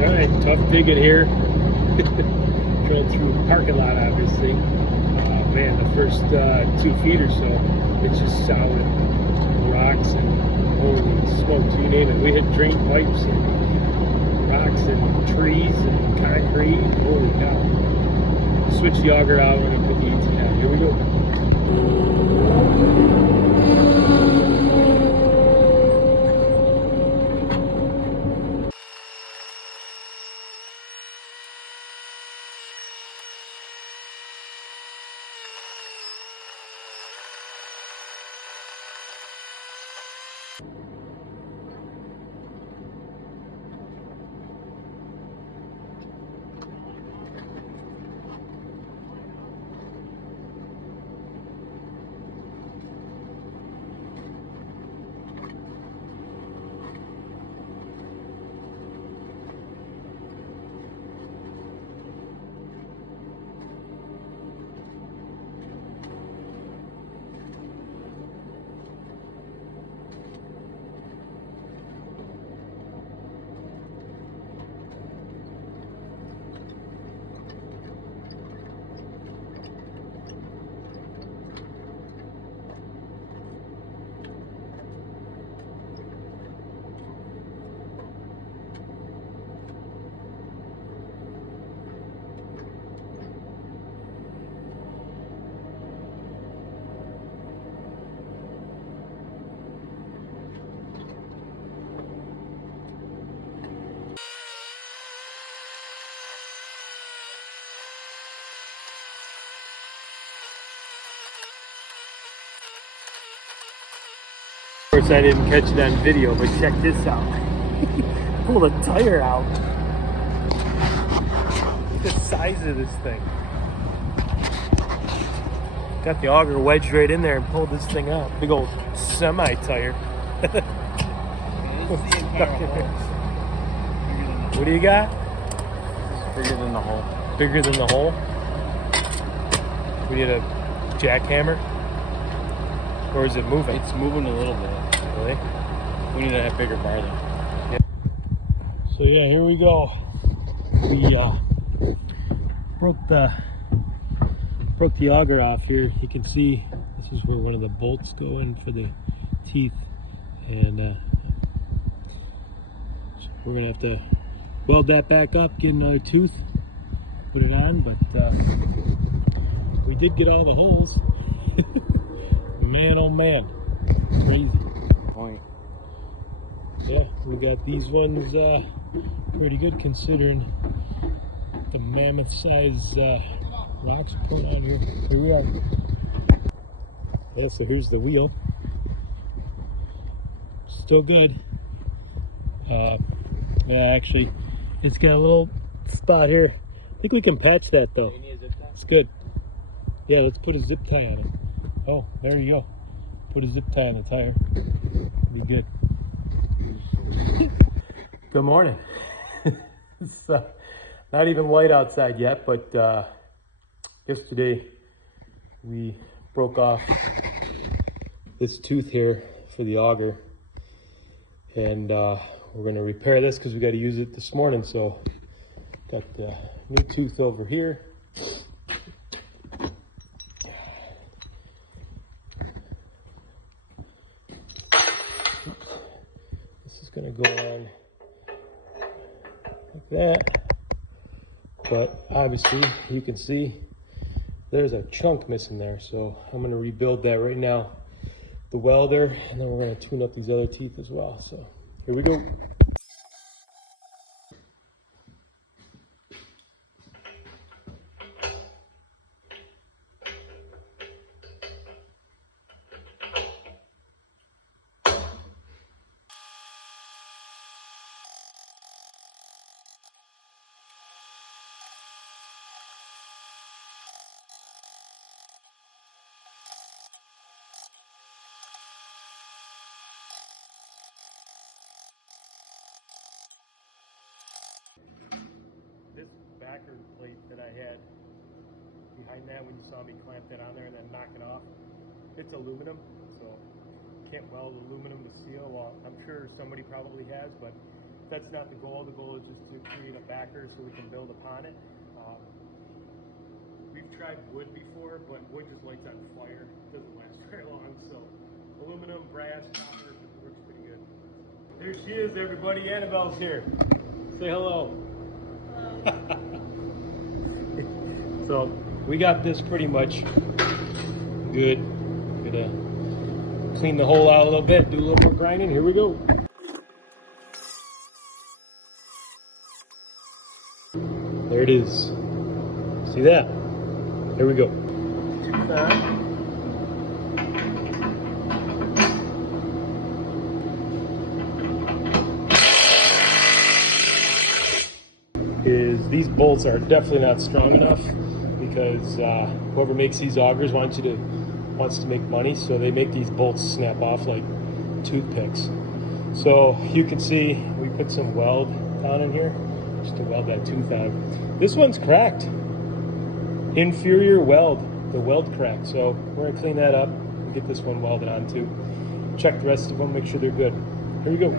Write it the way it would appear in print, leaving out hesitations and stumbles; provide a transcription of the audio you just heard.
Alright, tough digging here. Drilled through the parking lot, obviously. Man, the first 2 feet or so, it's just solid rocks and holy smokes, you name it. We hit drain pipes and rocks and trees and concrete. Holy cow. Switch the auger out and put the ET on. Here we go. Of course, I didn't catch it on video, but check this out. Pull the tire out. Look at the size of this thing. Got the auger wedged right in there and pulled this thing out. Big old semi-tire. What do you got? Bigger than the hole. Bigger than the hole? We need a jackhammer? Or is it moving? It's moving a little bit. Really? We need to have bigger farther. Yeah. So yeah, here we go. We broke the auger off here. You can see this is where one of the bolts go in for the teeth, and so we're gonna have to weld that back up, get another tooth, put it on. But we did get all the holes. Man, oh man, crazy. Point. Yeah, we got these ones pretty good considering the mammoth size rocks we put on here. Here we are. Yeah, so here's the wheel. Still good. Yeah, actually, it's got a little spot here. I think we can patch that though. It's good. Yeah, let's put a zip tie on it. Oh, there you go. Put a zip tie on the tire. Be good. Good morning. It's not even light outside yet, but yesterday we broke off this tooth here for the auger, and we're going to repair this because we got to use it this morning. So got the new tooth over here. Going to go on like that, but obviously you can see there's a chunk missing there, so I'm going to rebuild that right now, the welder, and then we're going to tune up these other teeth as well. So here we go. This backer plate that I had behind that, when you saw me clamp that on there and then knock it off, it's aluminum, so can't weld aluminum to steel. Well, I'm sure somebody probably has, but that's not the goal. The goal is just to create a backer so we can build upon it. We've tried wood before, but wood just lights on fire. It doesn't last very long. So aluminum, brass, copper works pretty good. There she is, everybody. Annabelle's here. Say hello. So we got this pretty much good. Gonna clean the hole out a little bit, do a little more grinding. Here we go. There it is. See that? There we go. These bolts are definitely not strong enough because whoever makes these augers wants to make money, so they make these bolts snap off like toothpicks. So you can see we put some weld down in here just to weld that tooth on. This one's cracked. Inferior weld, the weld cracked. So we're gonna clean that up and get this one welded on too. Check the rest of them, make sure they're good. Here we go.